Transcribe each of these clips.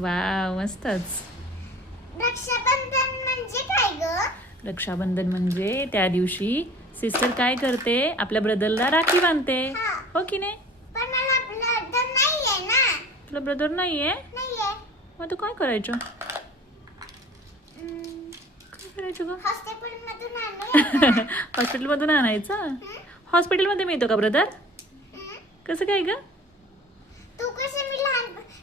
Wow, मस्तच. रक्षाबंधन म्हणजे काय ग? रक्षाबंधन म्हणजे त्या दिवशी सिस्टर काय करते, आपल्या ब्रदरला राखी बांधते, हा. हो की नाही? पण मला ब्लड नाहीये ना. तुला ब्रदर नाहीये? नाहीये. मग तू काय करायचं? काय करायचं ग? हॉस्पिटल मधून आणूया. हॉस्पिटलमधून आणायचं? हॉस्पिटलमध्ये मिळतो का ब्रदर? कसं काय ग? तू कशी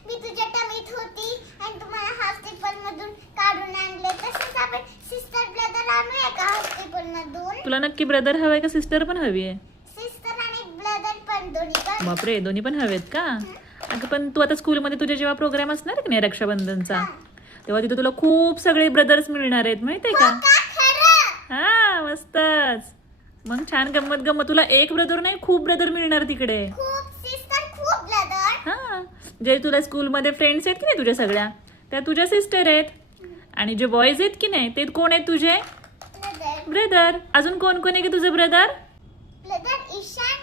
मी तुझ्या टमीत होती आणि तुम्हाला हॉस्पिटल मधून काढून आणले, तसेच आपण सिस्टर ब्रदर आणूया का हॉस्पिटल मधून? तुला नक्की ब्रदर हवाय का सिस्टर पण हवी आहे? सिस्टर आणि ब्रदर पण दोन्ही पण. बापरे, दोन्ही पण हवेत का? अगं पण तू आता स्कूलमध्ये तुझे जेव्हा प्रोग्राम असणार की नाही रक्षाबंधनचा, तेव्हा तिथे तुला खूप सगळे ब्रदर्स मिळणार आहेत, माहितीये का? खरं? हा, मस्तच. मग छान गंमत गंमत. तुला एक ब्रदर नाही, खूप ब्रदर मिळणार तिकडे. खूप सिस्टर, खूप ब्रदर. हा, जे तुला स्कूलमध्ये फ्रेंड्स आहेत की नाही तुझ्या सगळ्या, त्या तुझ्या सिस्टर आहेत. आणि जे बॉयज आहेत की नाही, ते कोण आहेत तुझे? ब्रदर. ब्रदर. अजून कोण कोण आहे की तुझं brother? Brother Ishan.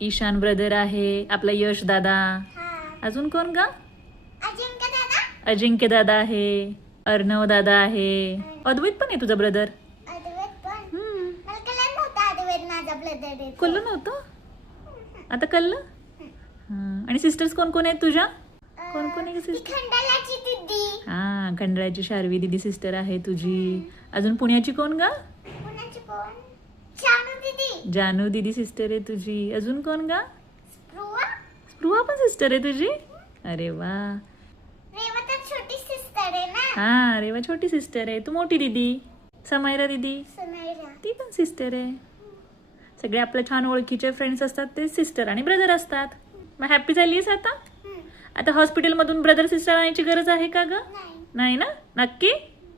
Ishan brother आहे, आपला यश दादा. हा. अजून कोण ग? अजिंक्य दादा. अजिंक्य दादा आहे, अर्णव दादा आहे, अद्वैत पण आहे तुझा ब्रदर. अद्वैत पण. मला कळलं नव्हतं अद्वैत माझा ब्रदर आहे. कळलं नव्हतं? आता कळलं? आणि सिस्टर्स कोण कोण आहेत तुझ्या? कोण कोण आहे ती सिस्टर? खंडालाची दीदी. हा, खंडळ्याची शार्वी दिदी सिस्टर आहे तुझी. अजून पुण्याची कोण ग? पुण्याची कोण? शानू दीदी. जानू दिदी सिस्टर आहे तुझी. अजून कोण ग? स्प्रुवा. स्पृहा पण सिस्टर आहे तुझी. अरे वा. रेवा तर छोटी सिस्टर आहे ना. हा, रेवा छोटी सिस्टर आहे. तू मोठी दिदी. समायरा दिदी, सुनैरा. ती पण सिस्टर आहे. सगळे आपले छान ओळखीचे फ्रेंड्स असतात ते सिस्टर आणि ब्रदर असतात. मग हॅप्पी झालीस आता? आता हॉस्पिटलमधून ब्रदर सिस्टर आणायची गरज आहे का ग? नाही. नाही ना? नक्की?